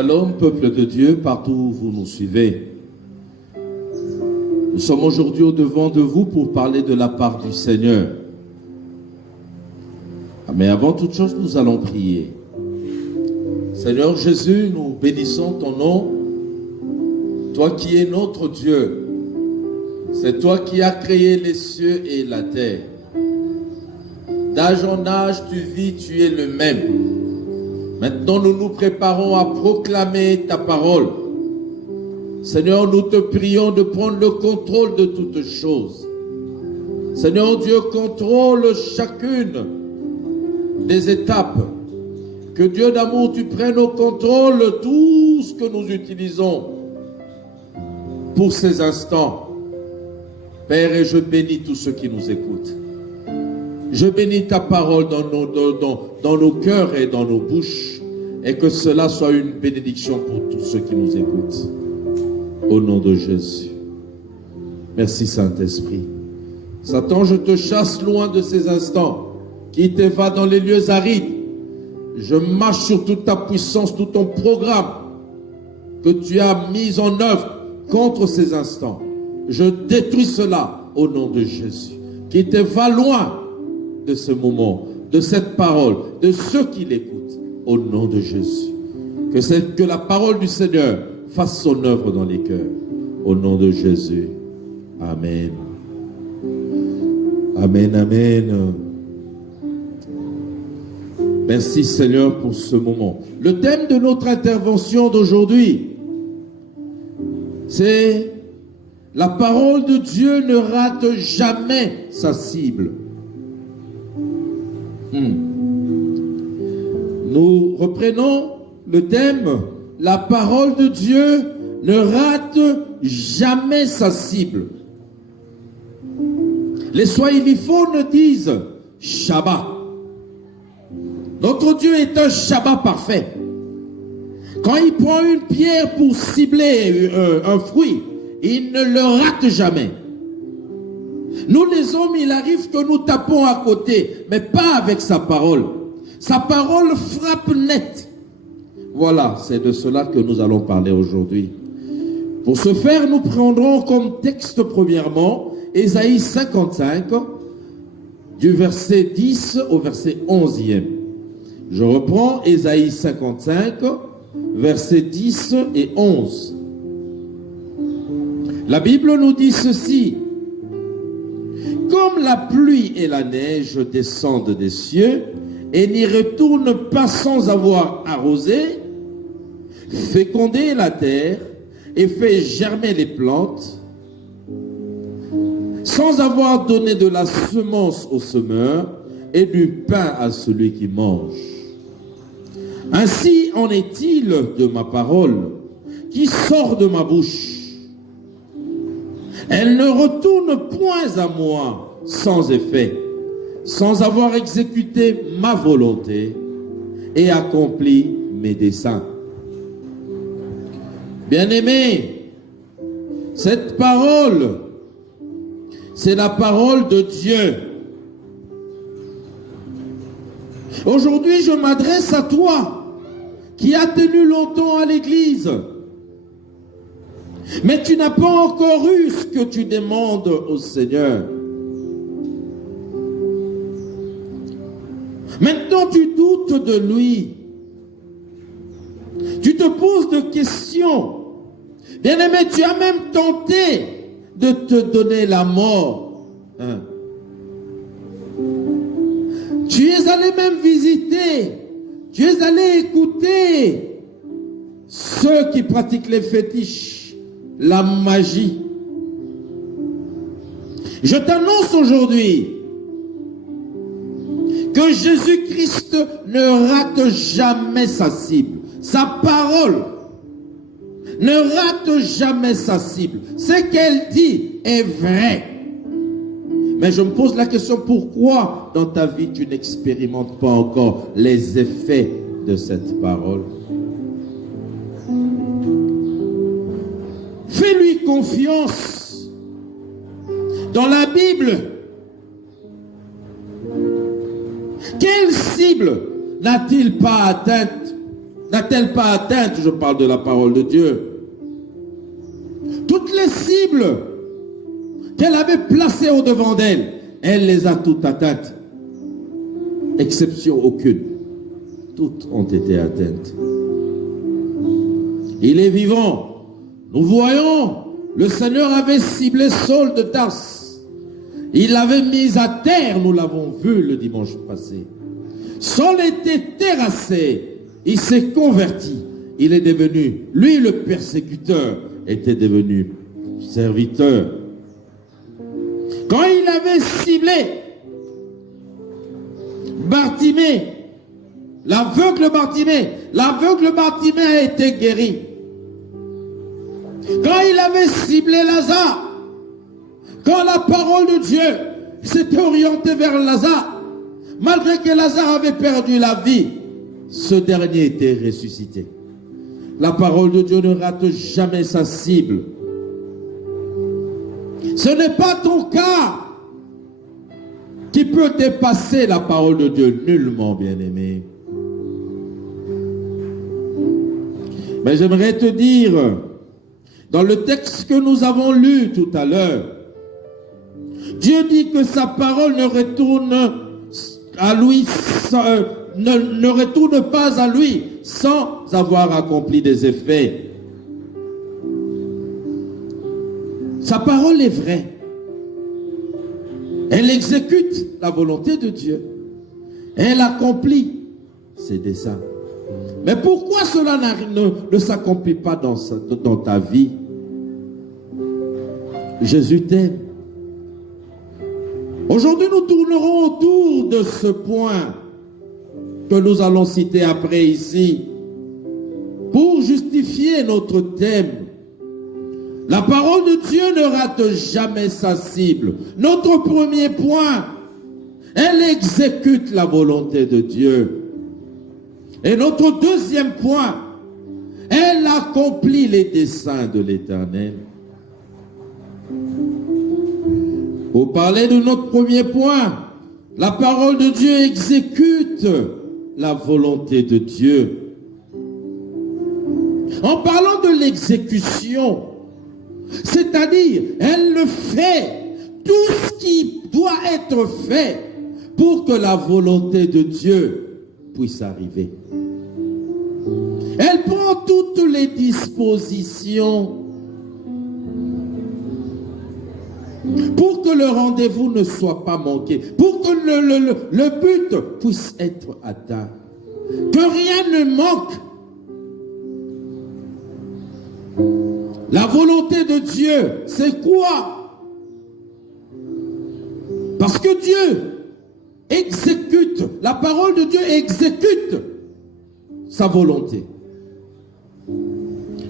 Shalom, peuple de Dieu, partout où vous nous suivez. Nous sommes aujourd'hui au-devant de vous pour parler de la part du Seigneur. Mais avant toute chose, nous allons prier. Seigneur Jésus, nous bénissons ton nom. Toi qui es notre Dieu, c'est toi qui as créé les cieux et la terre. D'âge en âge, tu vis, tu es le même. Maintenant, nous nous préparons à proclamer ta parole. Seigneur, nous te prions de prendre le contrôle de toutes choses. Seigneur Dieu, contrôle chacune des étapes. Que Dieu d'amour, tu prennes au contrôle tout ce que nous utilisons pour ces instants. Père, et je bénis tous ceux qui nous écoutent. Je bénis ta parole dans nos cœurs et dans nos bouches, et que cela soit une bénédiction pour tous ceux qui nous écoutent. Au nom de Jésus. Merci Saint-Esprit. Satan, je te chasse loin de ces instants. Qui te va dans les lieux arides. Je marche sur toute ta puissance, tout ton programme que tu as mis en œuvre contre ces instants. Je détruis cela au nom de Jésus. Qui te va loin de ce moment, de cette parole, de ceux qui l'écoutent, au nom de Jésus. Que la parole du Seigneur fasse son œuvre dans les cœurs, au nom de Jésus. Amen. Amen, amen. Merci Seigneur pour ce moment. Le thème de notre intervention d'aujourd'hui, c'est la parole de Dieu ne rate jamais sa cible. Nous reprenons le thème. La parole de Dieu ne rate jamais sa cible. Les swahiliphones disent Shabbat. Notre Dieu est un Shabbat parfait. Quand il prend une pierre pour cibler un fruit, il ne le rate jamais. Nous les hommes, il arrive que nous tapons à côté, mais pas avec sa parole. Sa parole frappe net. Voilà, c'est de cela que nous allons parler aujourd'hui. Pour ce faire, nous prendrons comme texte premièrement Ésaïe 55, du verset 10 au verset 11e. Je reprends Ésaïe 55, versets 10 et 11. La Bible nous dit ceci. Comme la pluie et la neige descendent des cieux et n'y retournent pas sans avoir arrosé, fécondé la terre et fait germer les plantes, sans avoir donné de la semence au semeur et du pain à celui qui mange. Ainsi en est-il de ma parole qui sort de ma bouche. Elle ne retourne point à moi sans effet, sans avoir exécuté ma volonté et accompli mes desseins. Bien-aimés, cette parole, c'est la parole de Dieu. Aujourd'hui, je m'adresse à toi qui as tenu longtemps à l'église, mais tu n'as pas encore eu ce que tu demandes au Seigneur. Maintenant, tu doutes de lui. Tu te poses des questions. Bien-aimé, tu as même tenté de te donner la mort. Tu es allé même visiter. Tu es allé écouter ceux qui pratiquent les fétiches, la magie. Je t'annonce aujourd'hui que Jésus-Christ ne rate jamais sa cible. Sa parole ne rate jamais sa cible. Ce qu'elle dit est vrai. Mais je me pose la question, pourquoi dans ta vie tu n'expérimentes pas encore les effets de cette parole? Fais-lui confiance. Dans la Bible, quelle cible n'a-t-il pas atteinte? n'a-t-elle pas atteint, je parle de la parole de Dieu, toutes les cibles qu'elle avait placées au-devant d'elle, elle les a toutes atteintes. Exception aucune. Toutes ont été atteintes. Il est vivant. Nous voyons, le Seigneur avait ciblé Saul de Tarse. Il l'avait mis à terre, nous l'avons vu le dimanche passé. Saul était terrassé. Il s'est converti. Il est devenu, lui le persécuteur, était devenu serviteur. Quand il avait ciblé Bartimée, l'aveugle Bartimée a été guéri. Quand il avait ciblé Lazare, quand la parole de Dieu s'était orientée vers Lazare, malgré que Lazare avait perdu la vie, ce dernier était ressuscité. La parole de Dieu ne rate jamais sa cible. Ce n'est pas ton cas qui peut dépasser la parole de Dieu, nullement, bien-aimé. Mais j'aimerais te dire, dans le texte que nous avons lu tout à l'heure, Dieu dit que sa parole ne retourne à lui, ne retourne pas à lui sans avoir accompli des effets. Sa parole est vraie. Elle exécute la volonté de Dieu. Elle accomplit ses desseins. Mais pourquoi cela ne s'accomplit pas dans ta vie? Jésus t'aime. Aujourd'hui, nous tournerons autour de ce point que nous allons citer après ici pour justifier notre thème. La parole de Dieu ne rate jamais sa cible. Notre premier point, elle exécute la volonté de Dieu. Et notre deuxième point, elle accomplit les desseins de l'Éternel. Pour parler de notre premier point, la parole de Dieu exécute la volonté de Dieu. En parlant de l'exécution, c'est-à-dire, elle le fait, tout ce qui doit être fait pour que la volonté de Dieu puisse arriver. Elle prend toutes les dispositions pour que le rendez-vous ne soit pas manqué, pour que le but puisse être atteint, que rien ne manque. La volonté de Dieu, c'est quoi? Parce que Dieu exécute, la parole de Dieu exécute sa volonté.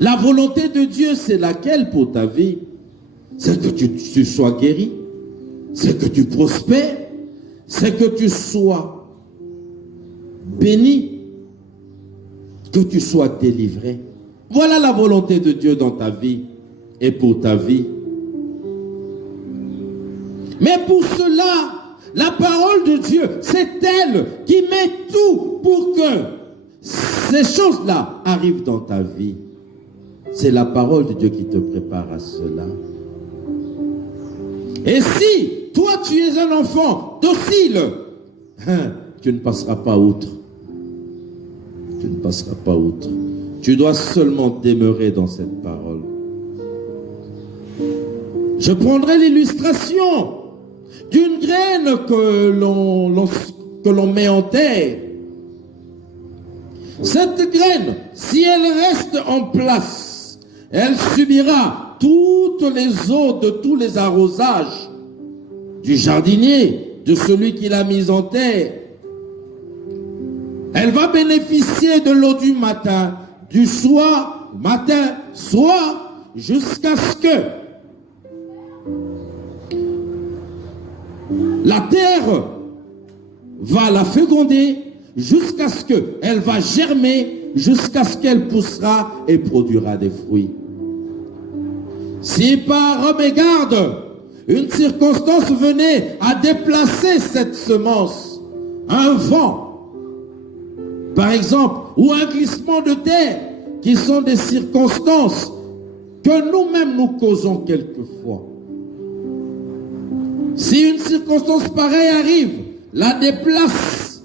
La volonté de Dieu, c'est laquelle pour ta vie? C'est que tu sois guéri, c'est que tu prospères, c'est que tu sois béni, que tu sois délivré. Voilà la volonté de Dieu dans ta vie et pour ta vie. Mais pour cela, la parole de Dieu, c'est elle qui met tout pour que ces choses-là arrivent dans ta vie. C'est la parole de Dieu qui te prépare à cela. Et si toi tu es un enfant docile, tu ne passeras pas outre. Tu ne passeras pas outre. Tu dois seulement demeurer dans cette parole. Je prendrai l'illustration d'une graine que l'on met en terre. Cette graine, si elle reste en place, elle subira toutes les eaux de tous les arrosages du jardinier, de celui qui l'a mise en terre. Elle va bénéficier de l'eau du matin, du soir, matin, soir, jusqu'à ce que la terre va la féconder, jusqu'à ce qu'elle va germer, jusqu'à ce qu'elle poussera et produira des fruits. Si par mégarde, une circonstance venait à déplacer cette semence, un vent, par exemple, ou un glissement de terre, qui sont des circonstances que nous-mêmes nous causons quelquefois. Si une circonstance pareille arrive, la déplace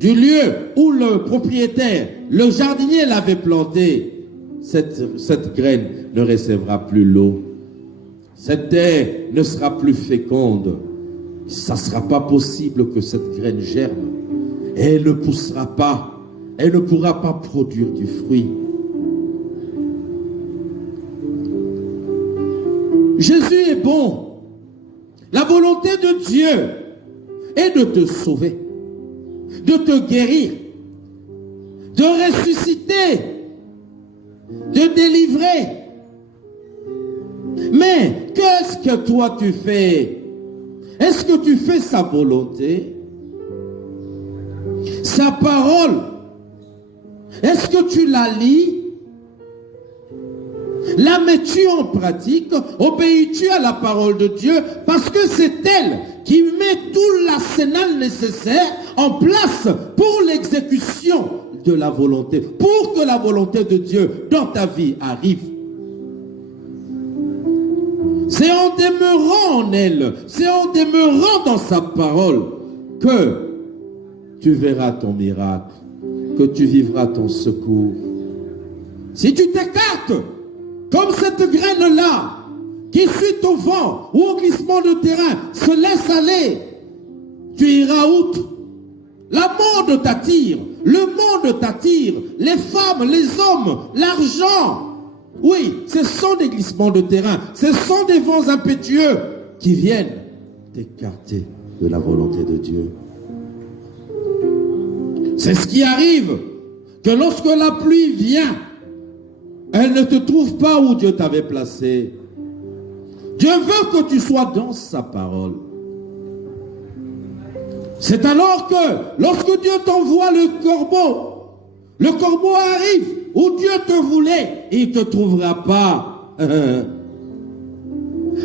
du lieu où le propriétaire, le jardinier l'avait plantée, cette graine ne recevra plus l'eau. Cette terre ne sera plus féconde. Ça ne sera pas possible que cette graine germe. Et elle ne poussera pas. Elle ne pourra pas produire du fruit. Jésus est bon. La volonté de Dieu est de te sauver, de te guérir, de ressusciter, de délivrer. Mais qu'est-ce que toi tu fais? Est-ce que tu fais sa volonté? Sa parole? Est-ce que tu la lis? La mets-tu en pratique? Obéis-tu à la parole de Dieu? Parce que c'est elle qui met tout l'arsenal nécessaire en place pour l'exécution de la volonté, pour que la volonté de Dieu dans ta vie arrive. C'est en demeurant en elle, c'est en demeurant dans sa parole que tu verras ton miracle, que tu vivras ton secours. Si tu t'écartes, comme cette graine-là, qui suite au vent ou au glissement de terrain, se laisse aller, tu iras outre. La monde t'attire, le monde t'attire, les femmes, les hommes, l'argent. Oui, ce sont des glissements de terrain, ce sont des vents impétueux qui viennent t'écarter de la volonté de Dieu. C'est ce qui arrive, que lorsque la pluie vient, elle ne te trouve pas où Dieu t'avait placé. Dieu veut que tu sois dans sa parole. C'est alors que, lorsque Dieu t'envoie le corbeau arrive où Dieu te voulait, il ne te trouvera pas.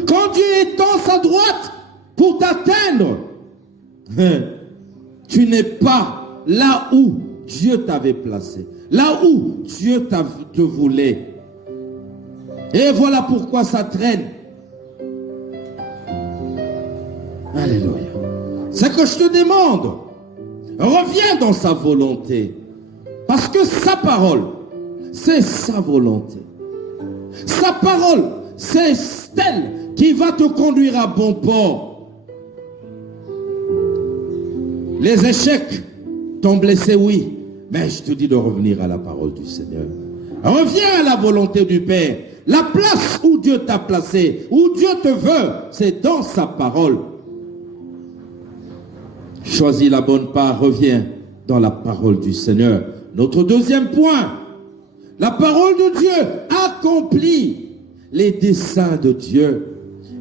Quand Dieu étend sa droite pour t'atteindre, tu n'es pas là où Dieu t'avait placé, là où Dieu te voulait. Et voilà pourquoi ça traîne. Alléluia. C'est que je te demande, reviens dans sa volonté. Parce que sa parole, c'est sa volonté. Sa parole, c'est elle qui va te conduire à bon port. Les échecs t'ont blessé, oui. Mais je te dis de revenir à la parole du Seigneur. Reviens à la volonté du Père. La place où Dieu t'a placé, où Dieu te veut, c'est dans sa parole. Choisis la bonne part, reviens dans la parole du Seigneur. Notre deuxième point, la parole de Dieu accomplit les desseins de Dieu.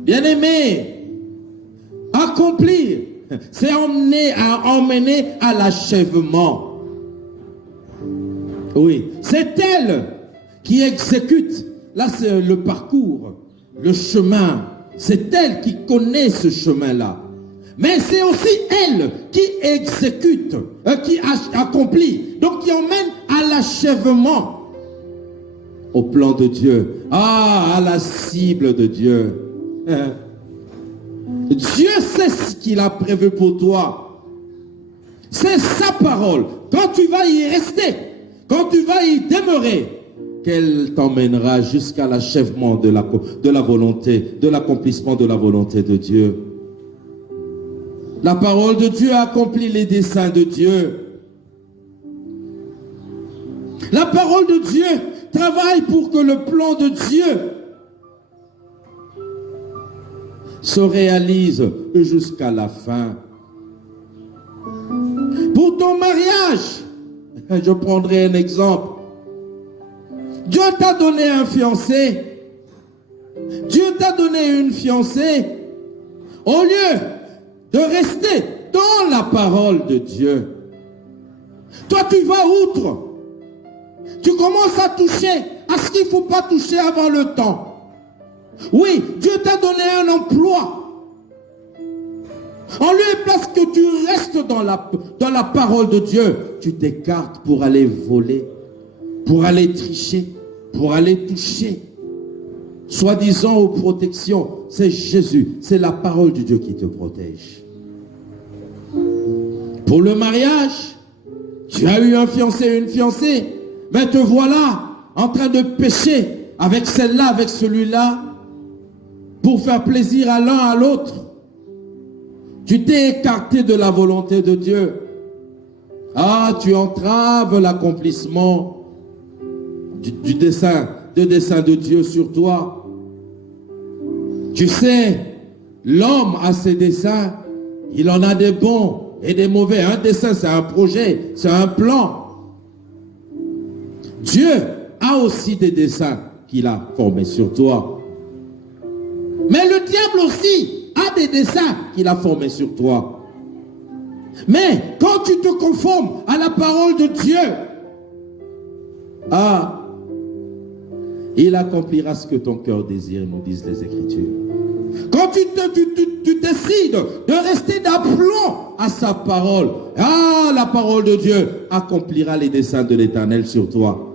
Bien-aimé, accomplir, c'est emmener à l'achèvement. Oui, c'est elle qui exécute. Là, c'est le parcours, le chemin. C'est elle qui connaît ce chemin-là. Mais c'est aussi elle qui exécute, qui accomplit, donc qui emmène à l'achèvement, au plan de Dieu, à la cible de Dieu. Dieu sait ce qu'il a prévu pour toi. C'est sa parole. Quand tu vas y rester, quand tu vas y demeurer, qu'elle t'emmènera jusqu'à l'achèvement de la volonté, de l'accomplissement de la volonté de Dieu. La parole de Dieu accomplit les desseins de Dieu. La parole de Dieu travaille pour que le plan de Dieu se réalise jusqu'à la fin. Pour ton mariage, je prendrai un exemple. Dieu t'a donné un fiancé. Dieu t'a donné une fiancée. Au lieu de rester dans la parole de Dieu, toi tu vas outre. Tu commences à toucher à ce qu'il ne faut pas toucher avant le temps. Oui, Dieu t'a donné un emploi. En lieu et place que tu restes dans la parole de Dieu, tu t'écartes pour aller voler, pour aller tricher, pour aller toucher. Soi-disant aux protections, c'est Jésus, c'est la parole de Dieu qui te protège. Pour le mariage, tu as eu un fiancé, une fiancée, mais te voilà en train de pécher avec celle-là, avec celui-là, pour faire plaisir à l'un, à l'autre. Tu t'es écarté de la volonté de Dieu. Ah, tu entraves l'accomplissement du dessein de Dieu sur toi. Tu sais, l'homme a ses desseins, il en a des bons et des mauvais. Un dessein, c'est un projet, c'est un plan. Dieu a aussi des desseins qu'il a formés sur toi. Mais le diable aussi a des desseins qu'il a formés sur toi. Mais quand tu te conformes à la parole de Dieu, il accomplira ce que ton cœur désire, nous disent les Écritures. Quand tu décides de rester d'aplomb à sa parole, la parole de Dieu accomplira les desseins de l'Éternel sur toi,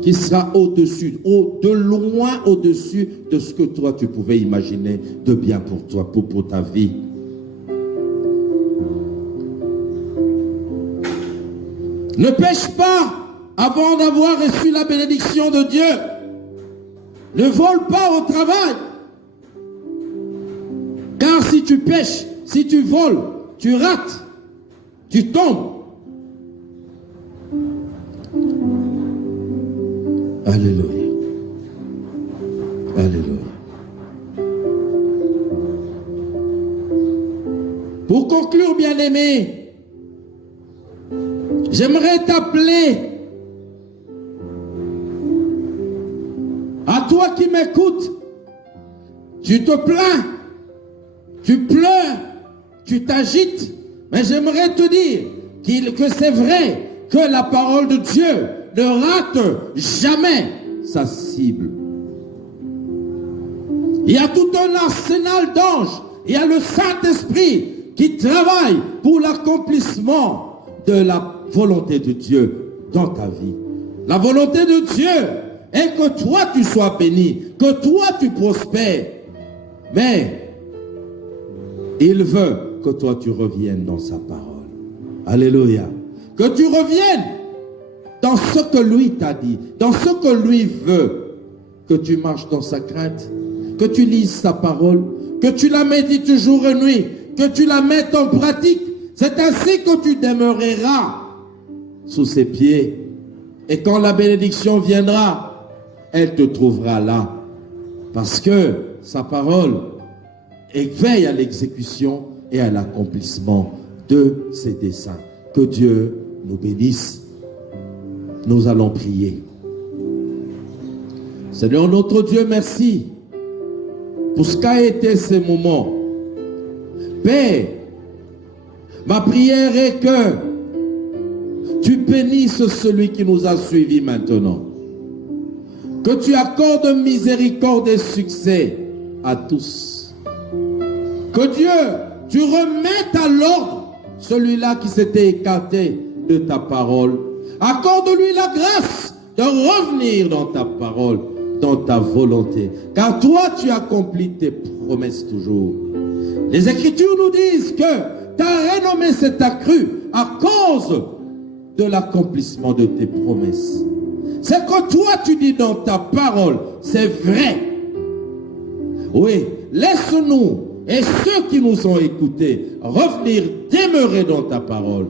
qui sera au-dessus, de loin au-dessus de ce que toi tu pouvais imaginer de bien pour toi, pour ta vie. Ne pêche pas avant d'avoir reçu la bénédiction de Dieu. Ne vole pas au travail. Car si tu pêches, si tu voles, tu rates, tu tombes. Alléluia. Alléluia. Pour conclure, bien-aimé, j'aimerais t'appeler, à toi qui m'écoutes, tu te plains, tu pleures, tu t'agites, mais j'aimerais te dire que c'est vrai que la parole de Dieu ne rate jamais sa cible. Il y a tout un arsenal d'anges, il y a le Saint-Esprit qui travaille pour l'accomplissement de la volonté de Dieu dans ta vie. La volonté de Dieu est que toi tu sois béni, que toi tu prospères. Mais il veut que toi tu reviennes dans sa parole. Alléluia. Que tu reviennes dans ce que lui t'a dit, dans ce que lui veut. Que tu marches dans sa crainte, que tu lises sa parole, que tu la médites jour et nuit, que tu la mettes en pratique. C'est ainsi que tu demeureras sous ses pieds. Et quand la bénédiction viendra, elle te trouvera là. Parce que sa parole veille à l'exécution et à l'accomplissement de ses desseins. Que Dieu nous bénisse. Nous allons prier. Seigneur notre Dieu, merci pour ce qu'a été ces moments. Père, ma prière est que tu bénisses celui qui nous a suivis maintenant. Que tu accordes miséricorde et succès à tous. Que Dieu, tu remettes à l'ordre celui-là qui s'était écarté de ta parole. Accorde-lui la grâce de revenir dans ta parole, dans ta volonté. Car toi, tu accomplis tes promesses toujours. Les Écritures nous disent que ta renommée s'est accrue à cause de l'accomplissement de tes promesses. C'est que toi, tu dis dans ta parole, c'est vrai. Oui, laisse-nous et ceux qui nous ont écoutés revenir demeurer dans ta parole.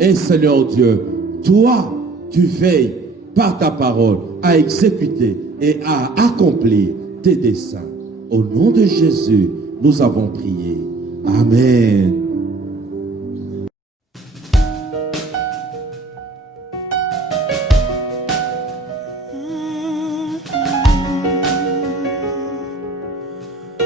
Et Seigneur Dieu, toi, tu veilles par ta parole à exécuter et à accomplir tes desseins. Au nom de Jésus, nous avons prié. Amen.